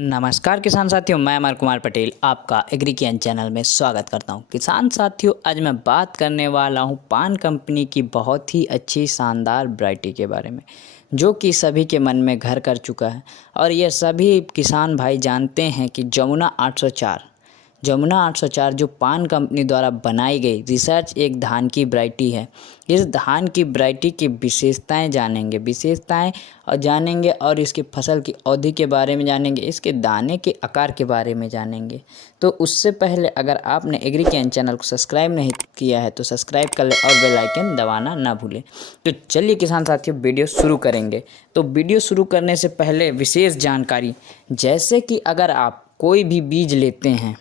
नमस्कार किसान साथियों, मैं अमर कुमार पटेल आपका एग्रीकियन चैनल में स्वागत करता हूं। किसान साथियों, आज मैं बात करने वाला हूं पान कंपनी की बहुत ही अच्छी शानदार वैरायटी के बारे में, जो कि सभी के मन में घर कर चुका है। और ये सभी किसान भाई जानते हैं कि जमुना 804 जो पान कंपनी द्वारा बनाई गई रिसर्च एक धान की वैरायटी है। इस धान की वैरायटी की विशेषताएं जानेंगे और इसकी फसल की अवधि के बारे में जानेंगे, इसके दाने के आकार के बारे में जानेंगे। तो उससे पहले अगर आपने एग्रीकियन चैनल को सब्सक्राइब नहीं किया है तो सब्सक्राइब कर लें और बेल आइकन दबाना ना भूलें। तो चलिए किसान साथियों, वीडियो शुरू करेंगे। तो वीडियो शुरू करने से पहले विशेष जानकारी, जैसे कि अगर आप कोई भी बीज लेते हैं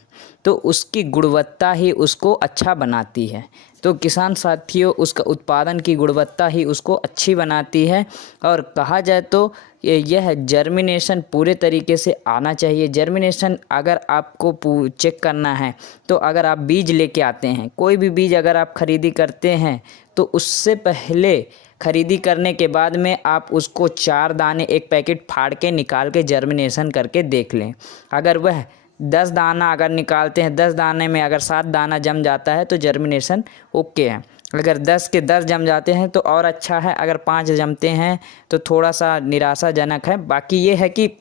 तो उसकी गुणवत्ता ही उसको अच्छा बनाती है। तो किसान साथियों, उसका उत्पादन की गुणवत्ता ही उसको अच्छी बनाती है। और कहा जाए तो यह जर्मिनेशन पूरे तरीके से आना चाहिए। जर्मिनेशन अगर आपको चेक करना है तो अगर आप बीज लेके आते हैं, कोई भी बीज अगर आप खरीदी करते हैं तो उससे पहले खरीदी करने के बाद में आप उसको 4 दाने एक पैकेट फाड़ के निकाल के जर्मिनेशन करके देख लें। अगर वह 10 दाना अगर निकालते हैं, 10 दाने में अगर 7 दाना जम जाता है तो जर्मिनेशन ओके है। अगर 10 के 10 जम जाते हैं तो और अच्छा है, अगर 5 जमते हैं तो थोड़ा सा निराशाजनक है। बाकी ये है कि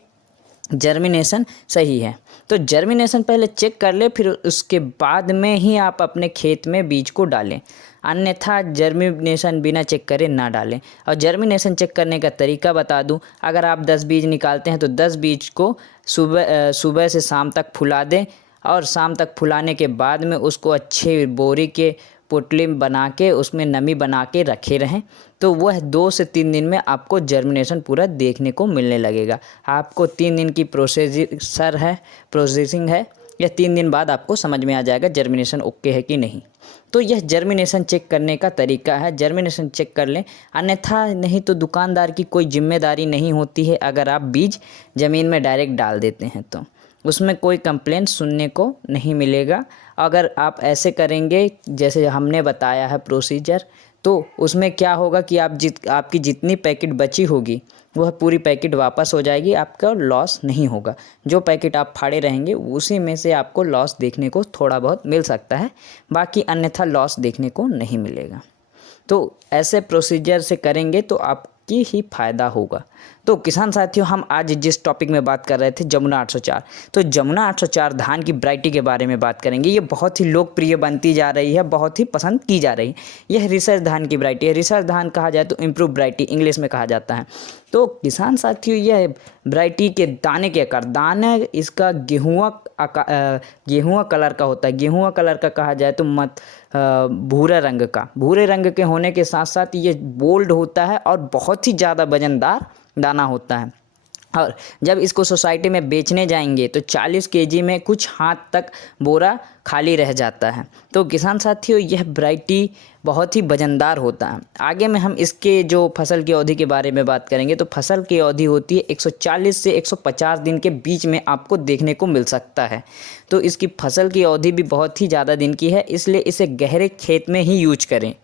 जर्मिनेशन सही है। तो जर्मिनेशन पहले चेक कर ले, फिर उसके बाद में ही आप अपने खेत में बीज को डालें, अन्यथा जर्मिनेशन बिना चेक करे ना डालें। और जर्मिनेशन चेक करने का तरीका बता दूं, अगर आप 10 बीज निकालते हैं तो 10 बीज को सुबह से शाम तक फुला दें, और शाम तक फुलाने के बाद में उसको अच्छे बोरी के पोटली बना के उसमें नमी बना के रखे रहें। तो वह 2 से 3 दिन में आपको जर्मिनेशन पूरा देखने को मिलने लगेगा। आपको 3 दिन की प्रोसेसिंग है, या 3 दिन बाद आपको समझ में आ जाएगा जर्मिनेशन ओके है कि नहीं। तो यह जर्मिनेशन चेक करने का तरीका है, जर्मिनेशन चेक कर लें। अन्यथा नहीं तो दुकानदार की कोई जिम्मेदारी नहीं होती है, अगर आप बीज ज़मीन में डायरेक्ट डाल देते हैं तो उसमें कोई कंप्लेंट सुनने को नहीं मिलेगा। अगर आप ऐसे करेंगे जैसे हमने बताया है प्रोसीजर, तो उसमें क्या होगा कि आपकी जितनी पैकेट बची होगी वह पूरी पैकेट वापस हो जाएगी, आपका लॉस नहीं होगा। जो पैकेट आप फाड़े रहेंगे उसी में से आपको लॉस देखने को थोड़ा बहुत मिल सकता है, बाकी अन्यथा लॉस देखने को नहीं मिलेगा। तो ऐसे प्रोसीजर से करेंगे तो आपकी ही फ़ायदा होगा। तो किसान साथियों, हम आज जिस टॉपिक में बात कर रहे थे जमुना 804, तो जमुना 804 धान की वैरायटी के बारे में बात करेंगे। ये बहुत ही लोकप्रिय बनती जा रही है, बहुत ही पसंद की जा रही है। यह रिसर्च धान की वैरायटी है। रिसर्च धान कहा जाए तो इम्प्रूव वैरायटी इंग्लिश में कहा जाता है। तो किसान साथियों, यह वैरायटी के दाने के आकार, दाना इसका गेहुआ कलर का होता है। गेहुआ कलर का कहा जाए तो भूरे रंग के होने के साथ साथ ये बोल्ड होता है और बहुत ही ज़्यादा वजनदार दाना होता है। और जब इसको सोसाइटी में बेचने जाएंगे तो 40 केजी में कुछ हाथ तक बोरा खाली रह जाता है। तो किसान साथियों, यह वैरायटी बहुत ही वजनदार होता है। आगे में हम इसके जो फसल की अवधि के बारे में बात करेंगे, तो फसल की अवधि होती है 140 से 150 दिन के बीच में आपको देखने को मिल सकता है। तो इसकी फसल की अवधि भी बहुत ही ज़्यादा दिन की है, इसलिए इसे गहरे खेत में ही यूज करें।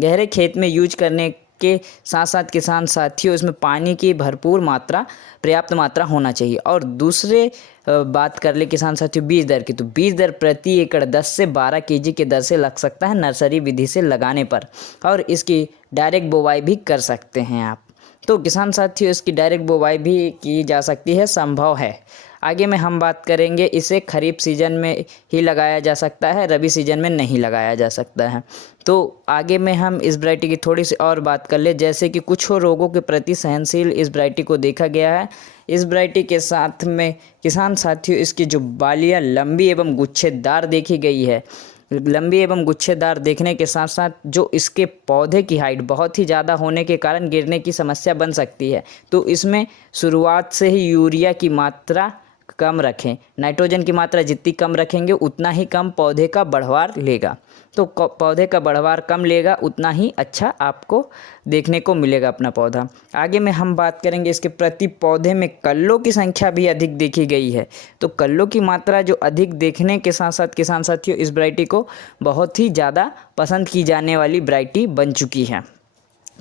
गहरे खेत में यूज करने के साथ साथ किसान साथियों, इसमें पानी की पर्याप्त मात्रा होना चाहिए। और दूसरे बात कर ले किसान साथियों बीज दर की, तो बीज दर प्रति एकड़ 10 से 12 केजी के दर से लग सकता है नर्सरी विधि से लगाने पर, और इसकी डायरेक्ट बुवाई भी कर सकते हैं आप। तो किसान साथियों, इसकी डायरेक्ट बुवाई भी की जा सकती है, संभव है। आगे में हम बात करेंगे, इसे खरीफ सीजन में ही लगाया जा सकता है, रबी सीजन में नहीं लगाया जा सकता है। तो आगे में हम इस वैरायटी की थोड़ी सी और बात कर ले, जैसे कि कुछ रोगों के प्रति सहनशील इस वैरायटी को देखा गया है। इस वैरायटी के साथ में किसान साथियों, इसकी जो बालियाँ लंबी एवं गुच्छेदार देखी गई है, लंबी एवं गुच्छेदार देखने के साथ साथ जो इसके पौधे की हाइट बहुत ही ज़्यादा होने के कारण गिरने की समस्या बन सकती है। तो इसमें शुरुआत से ही यूरिया की मात्रा कम रखें। नाइट्रोजन की मात्रा जितनी कम रखेंगे उतना ही कम पौधे का बढ़वार लेगा। तो पौधे का बढ़वार कम लेगा उतना ही अच्छा आपको देखने को मिलेगा अपना पौधा। आगे में हम बात करेंगे, इसके प्रति पौधे में कल्लों की संख्या भी अधिक देखी गई है। तो कल्लों की मात्रा जो अधिक देखने के साथ साथ किसान साथियों, इस वैरायटी को बहुत ही ज़्यादा पसंद की जाने वाली वैरायटी बन चुकी है।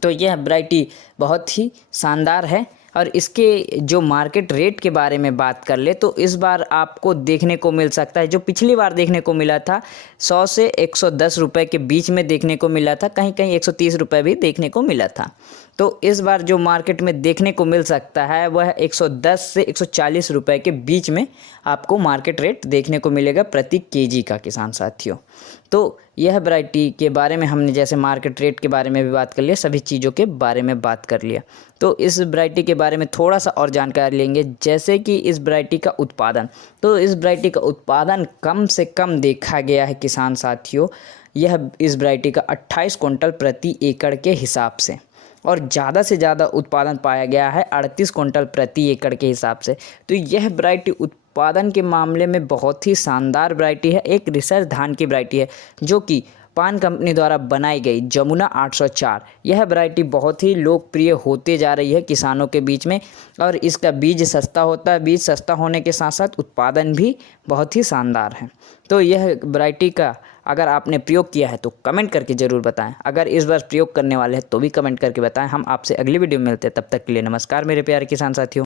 तो यह वैरायटी बहुत ही शानदार है और इसके जो मार्केट रेट के बारे में बात कर ले तो इस बार आपको देखने को मिल सकता है, जो पिछली बार देखने को मिला था 100 से 110 रुपये के बीच में देखने को मिला था, कहीं कहीं 130 रुपये भी देखने को मिला था। तो इस बार जो मार्केट में देखने को मिल सकता है वह 110 से 140 रुपये के बीच में आपको मार्केट रेट देखने को मिलेगा प्रति केजी का किसान साथियों। तो यह वैरायटी के बारे में हमने जैसे मार्केट रेट के बारे में भी बात कर लिया, सभी चीज़ों के बारे में बात कर लिया। तो इस वैरायटी के बारे में थोड़ा सा और जानकारी लेंगे, जैसे कि इस वैरायटी का उत्पादन। तो इस वैरायटी का उत्पादन कम से कम देखा गया है किसान साथियों, यह इस वैरायटी का 28 क्विंटल प्रति एकड़ के हिसाब से, और ज़्यादा से ज़्यादा उत्पादन पाया गया है 38 क्विंटल प्रति एकड़ के हिसाब से। तो यह वैरायटी उत्पादन के मामले में बहुत ही शानदार वैरायटी है। एक रिसर्च धान की वैरायटी है जो कि पान कंपनी द्वारा बनाई गई जमुना 804। यह वैरायटी बहुत ही लोकप्रिय होते जा रही है किसानों के बीच में, और इसका बीज सस्ता होता है। बीज सस्ता होने के साथ साथ उत्पादन भी बहुत ही शानदार है। तो यह वैरायटी का अगर आपने प्रयोग किया है तो कमेंट करके ज़रूर बताएं। अगर इस बार प्रयोग करने वाले हैं तो भी कमेंट करके बताएं। हम आपसे अगली वीडियो में मिलते हैं, तब तक के लिए नमस्कार मेरे प्यारे किसान साथियों।